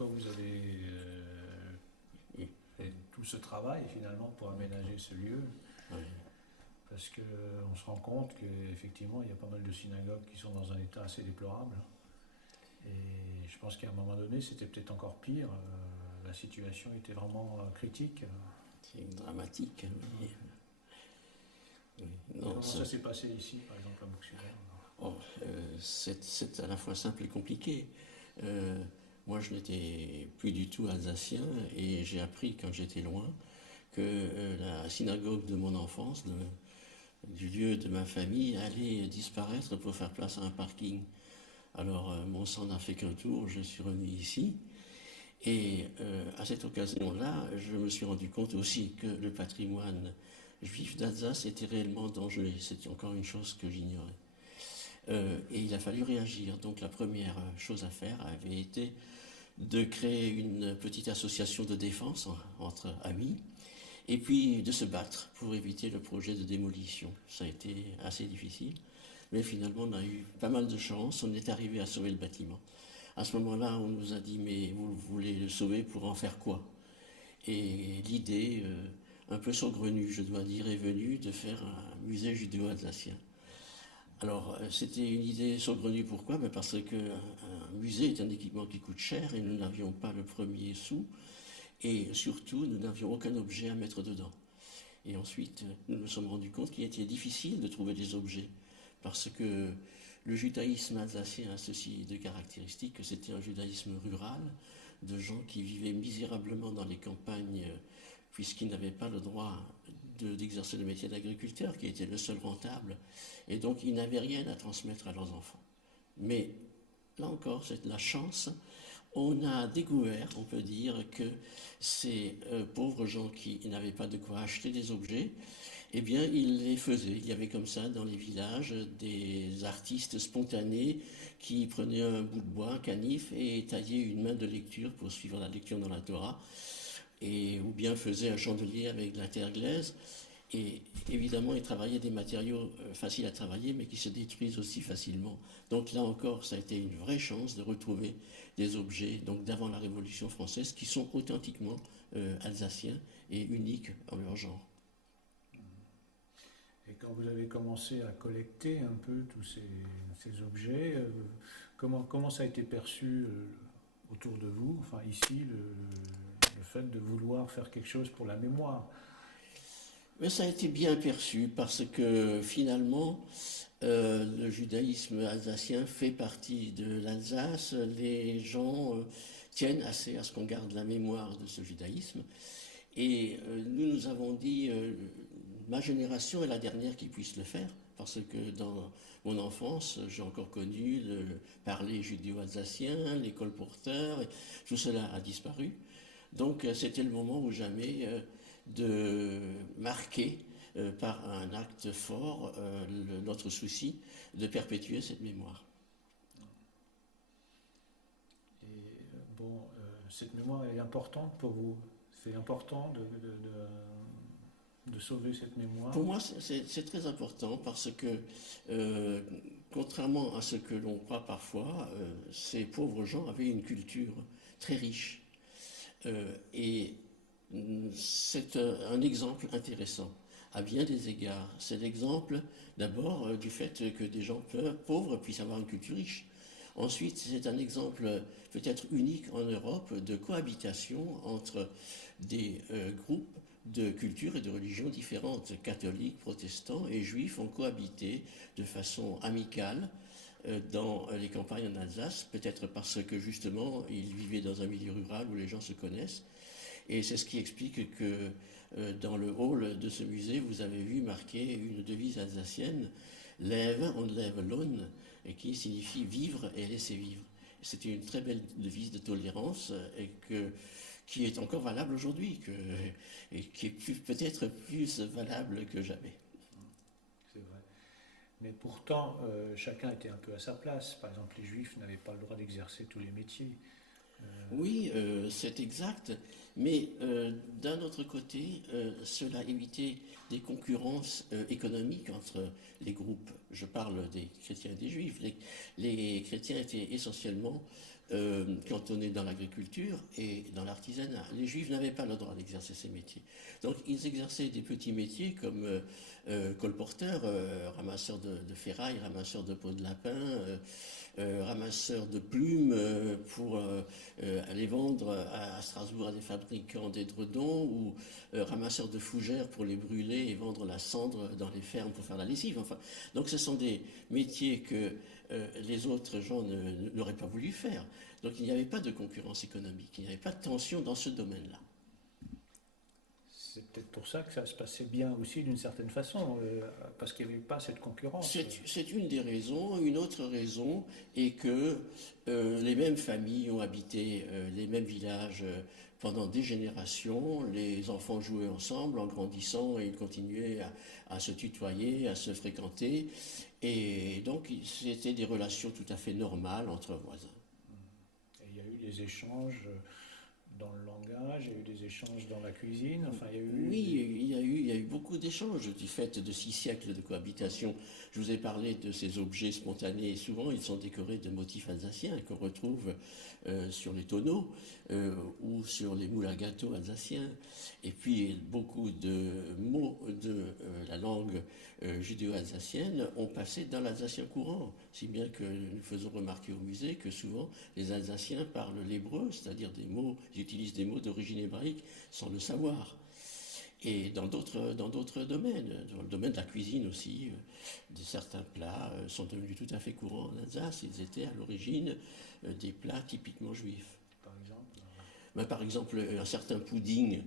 pourquoi vous avez fait tout ce travail finalement pour aménager ce lieu. Ouais. Parce qu'on se rend compte qu'effectivement, il y a pas mal de synagogues qui sont dans un état assez déplorable. Et je pense qu'à un moment donné, c'était peut-être encore pire. La situation était vraiment critique. C'est dramatique. Oui. Oui. Non, Comment ça s'est passé ici, par exemple, à Mauxulaire? c'est à la fois simple et compliqué. Euh, Moi, je n'étais plus du tout alsacien et j'ai appris quand j'étais loin que la synagogue de mon enfance, du lieu de ma famille, allait disparaître pour faire place à un parking. Alors, mon sang n'a fait qu'un tour, je suis revenu ici. Et à cette occasion-là, je me suis rendu compte aussi que le patrimoine juif d'Alsace était réellement dangereux. C'était encore une chose que j'ignorais. Et il a fallu réagir. Donc la première chose à faire avait été de créer une petite association de défense entre amis, et puis de se battre pour éviter le projet de démolition. Ça a été assez difficile, mais finalement on a eu pas mal de chance, on est arrivé à sauver le bâtiment. À ce moment-là, on nous a dit, mais vous voulez le sauver pour en faire quoi? Et l'idée, un peu saugrenue, je dois dire, est venue de faire un musée judéo-alsacien. Alors, c'était une idée saugrenue, pourquoi? Ben parce qu'un musée est un équipement qui coûte cher et nous n'avions pas le premier sou, et surtout, nous n'avions aucun objet à mettre dedans. Et ensuite, nous nous sommes rendus compte qu'il était difficile de trouver des objets, parce que le judaïsme alsacien a ceci de caractéristique, que c'était un judaïsme rural, de gens qui vivaient misérablement dans les campagnes, puisqu'ils n'avaient pas le droit d'exercer le métier d'agriculteur, qui était le seul rentable, et donc ils n'avaient rien à transmettre à leurs enfants. Mais là encore, c'est de la chance. On a découvert, on peut dire, que ces pauvres gens qui n'avaient pas de quoi acheter des objets, eh bien, ils les faisaient. Il y avait comme ça dans les villages des artistes spontanés qui prenaient un bout de bois, un canif, et taillaient une main de lecture pour suivre la lecture dans la Torah, ou bien faisaient un chandelier avec de la terre glaise. Et évidemment, ils travaillaient des matériaux faciles à travailler, mais qui se détruisent aussi facilement. Donc là encore, ça a été une vraie chance de retrouver des objets donc d'avant la Révolution française qui sont authentiquement alsaciens et uniques en leur genre. Et quand vous avez commencé à collecter un peu tous ces objets, comment ça a été perçu autour de vous, enfin ici, le fait de vouloir faire quelque chose pour la mémoire? Mais ça a été bien perçu parce que finalement, le judaïsme alsacien fait partie de l'Alsace. Les gens tiennent assez à ce qu'on garde la mémoire de ce judaïsme. Et nous nous avons dit, ma génération est la dernière qui puisse le faire, parce que dans mon enfance, j'ai encore connu le parler judéo-alsacien, les colporteurs, et tout cela a disparu. Donc c'était le moment ou jamais de marquer par un acte fort notre souci de perpétuer cette mémoire. Et bon, cette mémoire est importante pour vous. C'est important de sauver cette mémoire. Pour moi, c'est très important parce que, contrairement à ce que l'on croit parfois, ces pauvres gens avaient une culture très riche. Et c'est un exemple intéressant à bien des égards. C'est l'exemple d'abord du fait que des gens pauvres puissent avoir une culture riche. Ensuite, c'est un exemple peut-être unique en Europe de cohabitation entre des groupes de cultures et de religions différentes. Catholiques, protestants et juifs ont cohabité de façon amicale dans les campagnes en Alsace, peut-être parce que justement ils vivaient dans un milieu rural où les gens se connaissent. Et c'est ce qui explique que dans le hall de ce musée, vous avez vu marquer une devise alsacienne, Leve und leve lohn, et qui signifie vivre et laisser vivre. C'est une très belle devise de tolérance qui est encore valable aujourd'hui et qui est peut-être plus valable que jamais. C'est vrai. Mais pourtant, chacun était un peu à sa place. Par exemple, les juifs n'avaient pas le droit d'exercer tous les métiers. Oui, c'est exact, mais d'un autre côté, cela évitait des concurrences économiques entre les groupes. Je parle des chrétiens et des juifs. Les chrétiens étaient essentiellement cantonnés dans l'agriculture et dans l'artisanat. Les juifs n'avaient pas le droit d'exercer ces métiers. Donc ils exerçaient des petits métiers comme colporteurs, ramasseurs de ferraille, ramasseurs de peaux de lapin, ramasseurs de plumes pour aller vendre à Strasbourg à des fabricants d'édredons ou ramasseurs de fougères pour les brûler et vendre la cendre dans les fermes pour faire la lessive. Enfin, donc ce sont des métiers que les autres gens n'auraient pas voulu faire. Donc il n'y avait pas de concurrence économique, il n'y avait pas de tension dans ce domaine-là. C'est peut-être pour ça que ça se passait bien aussi d'une certaine façon, parce qu'il n'y avait pas cette concurrence. C'est une des raisons. Une autre raison est que les mêmes familles ont habité les mêmes villages pendant des générations. Les enfants jouaient ensemble en grandissant et ils continuaient à se tutoyer, à se fréquenter. Et donc c'était des relations tout à fait normales entre voisins. Et il y a eu des échanges dans le langage, il y a eu des échanges dans la cuisine, enfin il y a eu... Oui, il y a eu beaucoup d'échanges du fait de 6 siècles de cohabitation. Je vous ai parlé de ces objets spontanés. Souvent, ils sont décorés de motifs alsaciens qu'on retrouve sur les tonneaux ou sur les moules à gâteaux alsaciens. Et puis, beaucoup de mots de la langue judéo-alsacienne ont passé dans l'alsacien courant, si bien que nous faisons remarquer au musée que souvent les Alsaciens parlent l'hébreu, c'est-à-dire des mots, ils utilisent des mots d'origine hébraïque sans le savoir. Et dans d'autres domaines, dans le domaine de la cuisine aussi, certains plats sont devenus tout à fait courants en Alsace. Ils étaient à l'origine des plats typiquement juifs. Par exemple. Ben, par exemple, un certain pudding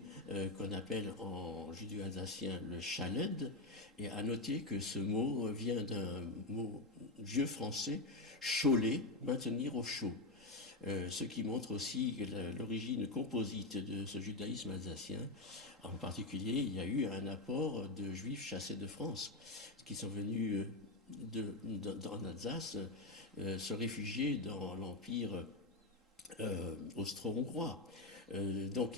qu'on appelle en judéo-alsacien le chaled, et à noter que ce mot vient d'un mot vieux français, choler, maintenir au chaud. Ce qui montre aussi l'origine composite de ce judaïsme alsacien. En particulier, il y a eu un apport de juifs chassés de France, qui sont venus en Alsace se réfugier dans l'empire austro-hongrois. Donc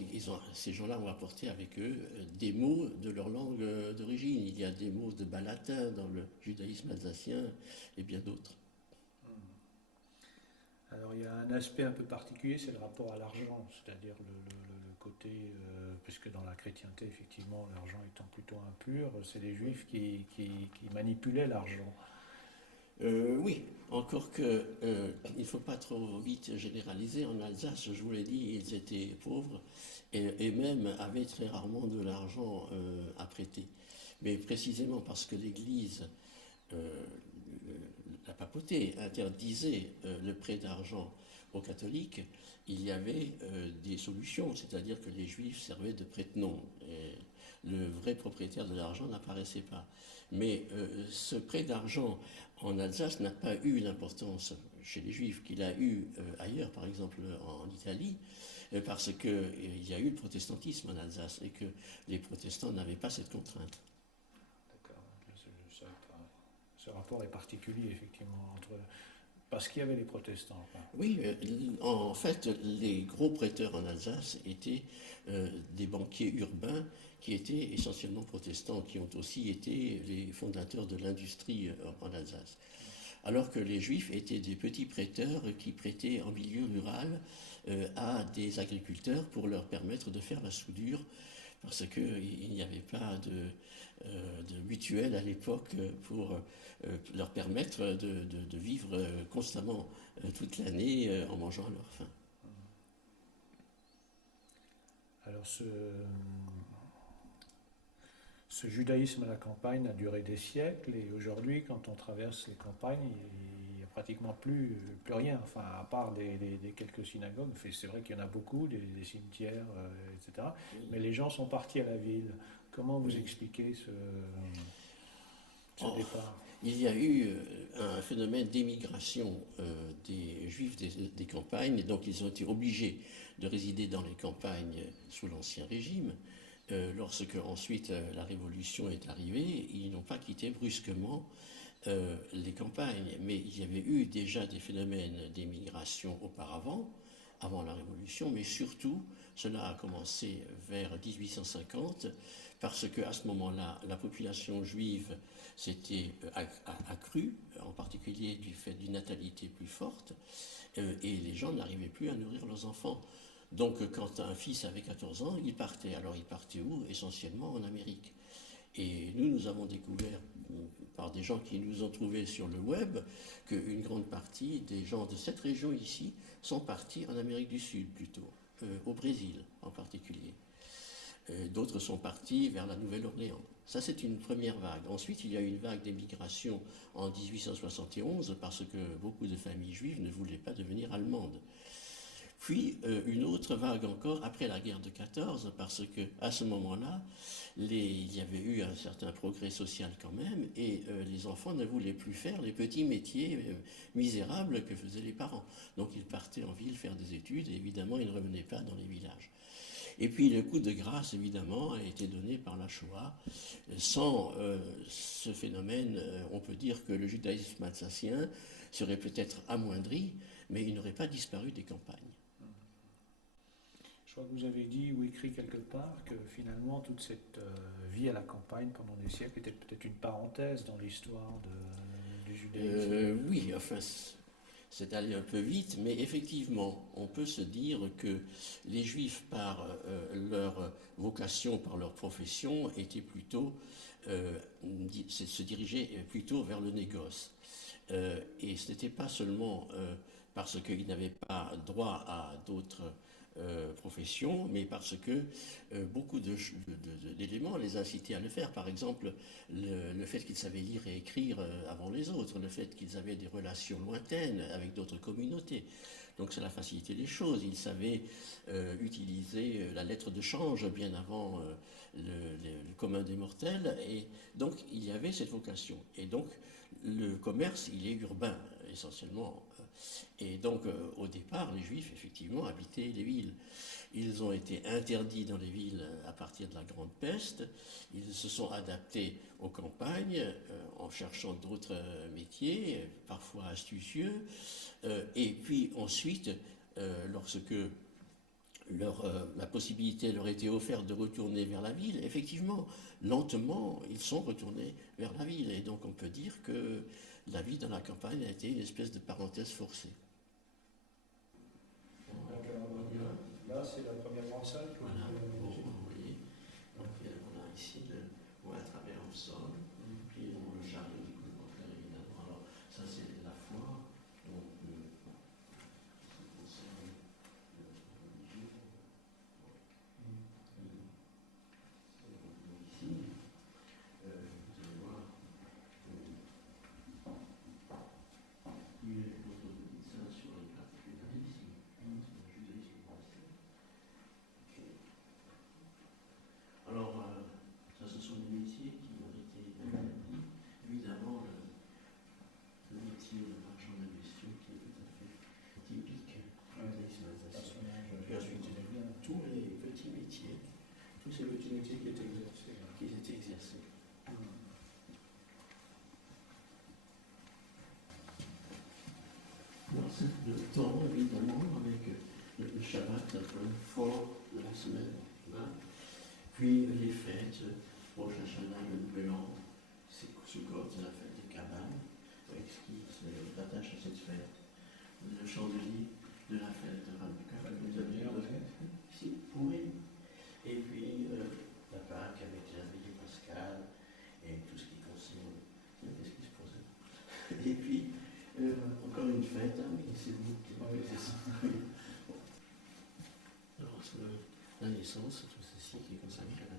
ces gens-là ont apporté avec eux des mots de leur langue d'origine. Il y a des mots de bas latin dans le judaïsme alsacien et bien d'autres. Alors il y a un aspect un peu particulier, c'est le rapport à l'argent, c'est-à-dire le côté, puisque dans la chrétienté, effectivement, l'argent étant plutôt impur, c'est les juifs qui manipulaient l'argent. Oui, encore que il ne faut pas trop vite généraliser. En Alsace, je vous l'ai dit, ils étaient pauvres et même avaient très rarement de l'argent à prêter. Mais précisément parce que l'Église, la papauté, interdisait le prêt d'argent aux catholiques, il y avait des solutions, c'est-à-dire que les juifs servaient de prête-nom. Le vrai propriétaire de l'argent n'apparaissait pas. Mais ce prêt d'argent en Alsace n'a pas eu l'importance chez les juifs qu'il a eu ailleurs, par exemple en Italie, parce qu'il y a eu le protestantisme en Alsace et que les protestants n'avaient pas cette contrainte. D'accord, je savais pas. Ce rapport est particulier, effectivement, parce qu'il y avait les protestants. Enfin. Oui, en fait, les gros prêteurs en Alsace étaient des banquiers urbains qui étaient essentiellement protestants, qui ont aussi été les fondateurs de l'industrie en Alsace. Alors que les juifs étaient des petits prêteurs qui prêtaient en milieu rural à des agriculteurs pour leur permettre de faire la soudure, parce qu'il n'y avait pas de mutuelle à l'époque pour leur permettre de vivre constamment toute l'année en mangeant à leur faim. Alors ce judaïsme à la campagne a duré des siècles et aujourd'hui, quand on traverse les campagnes, il n'y a pratiquement plus rien, enfin, à part des quelques synagogues. C'est vrai qu'il y en a beaucoup, des cimetières, etc. Mais les gens sont partis à la ville. Comment vous expliquez ce départ? Il y a eu un phénomène d'émigration des juifs des campagnes, et donc ils ont été obligés de résider dans les campagnes sous l'Ancien Régime. Lorsque ensuite la Révolution est arrivée, ils n'ont pas quitté brusquement les campagnes, mais il y avait eu déjà des phénomènes d'émigration auparavant, avant la Révolution, mais surtout, cela a commencé vers 1850, parce qu'à ce moment-là, la population juive s'était accrue, en particulier du fait d'une natalité plus forte, et les gens n'arrivaient plus à nourrir leurs enfants. Donc quand un fils avait 14 ans, il partait. Alors il partait où? Essentiellement en Amérique. Et nous avons découvert, par des gens qui nous ont trouvés sur le web, qu'une grande partie des gens de cette région ici sont partis en Amérique du Sud plutôt, au Brésil en particulier. D'autres sont partis vers la Nouvelle-Orléans. Ça, c'est une première vague. Ensuite, il y a eu une vague d'émigration en 1871 parce que beaucoup de familles juives ne voulaient pas devenir allemandes. Puis une autre vague encore après la guerre de 14, parce qu'à ce moment-là, il y avait eu un certain progrès social quand même, et les enfants ne voulaient plus faire les petits métiers misérables que faisaient les parents. Donc ils partaient en ville faire des études, et évidemment ils ne revenaient pas dans les villages. Et puis le coup de grâce, évidemment, a été donné par la Shoah. Sans ce phénomène, on peut dire que le judaïsme alsacien serait peut-être amoindri, mais il n'aurait pas disparu des campagnes. Je crois que vous avez dit ou écrit quelque part que finalement toute cette vie à la campagne pendant des siècles était peut-être une parenthèse dans l'histoire du judaïsme. Oui, enfin, c'est allé un peu vite, mais effectivement, on peut se dire que les Juifs, par leur vocation, par leur profession, étaient plutôt, se dirigeaient plutôt vers le négoce. Et ce n'était pas seulement parce qu'ils n'avaient pas droit à d'autres profession, mais parce que beaucoup d'éléments les incitaient à le faire. Par exemple, le fait qu'ils savaient lire et écrire avant les autres, le fait qu'ils avaient des relations lointaines avec d'autres communautés. Donc cela facilitait les choses. Ils savaient utiliser la lettre de change bien avant le commun des mortels. Et donc il y avait cette vocation. Et donc le commerce, il est urbain essentiellement. Et donc, au départ, les Juifs, effectivement, habitaient les villes. Ils ont été interdits dans les villes à partir de la Grande Peste. Ils se sont adaptés aux campagnes en cherchant d'autres métiers, parfois astucieux. Et puis ensuite, lorsque la possibilité leur était offerte de retourner vers la ville, effectivement, lentement, ils sont retournés vers la ville. Et donc, on peut dire que la vie dans la campagne a été une espèce de parenthèse forcée. Là, c'est la première grande salle. Voilà, bon, vous voyez. Donc, on a ici on va à travers le sol, puis on le jardin du coup, évidemment. Alors, ça, c'est la foire. Donc, ça concerne le religieux. Ici, vous allez voir. Il y a d'autres médecins sur les particularismes, sur le judaïsme français. Alors, ça, ce sont des métiers qui ont été interdits. Évidemment, le métier de marchand de bestiaux qui est tout à fait typique du judaïsme alsacien. Puis ensuite, tous les petits métiers, tous ces petits métiers qui étaient exercés. Le temps, évidemment, avec le Shabbat, le fort de la semaine. Hein. Puis les fêtes, Rosh Hashanah, le Nouvel An, Sukkot, la fête des cabanes, avec ce qui se rattache à cette fête. Le chandelier de la fête de Hanouka, ici, oui. Et puis la Pâque avec la veillée pascale et tout ce qui concerne. Qu'est-ce qui se pose? Et puis, encore une fête, hein, mais c'est vous qui c'est ça. Alors, la naissance, tout ceci qui est consacré à la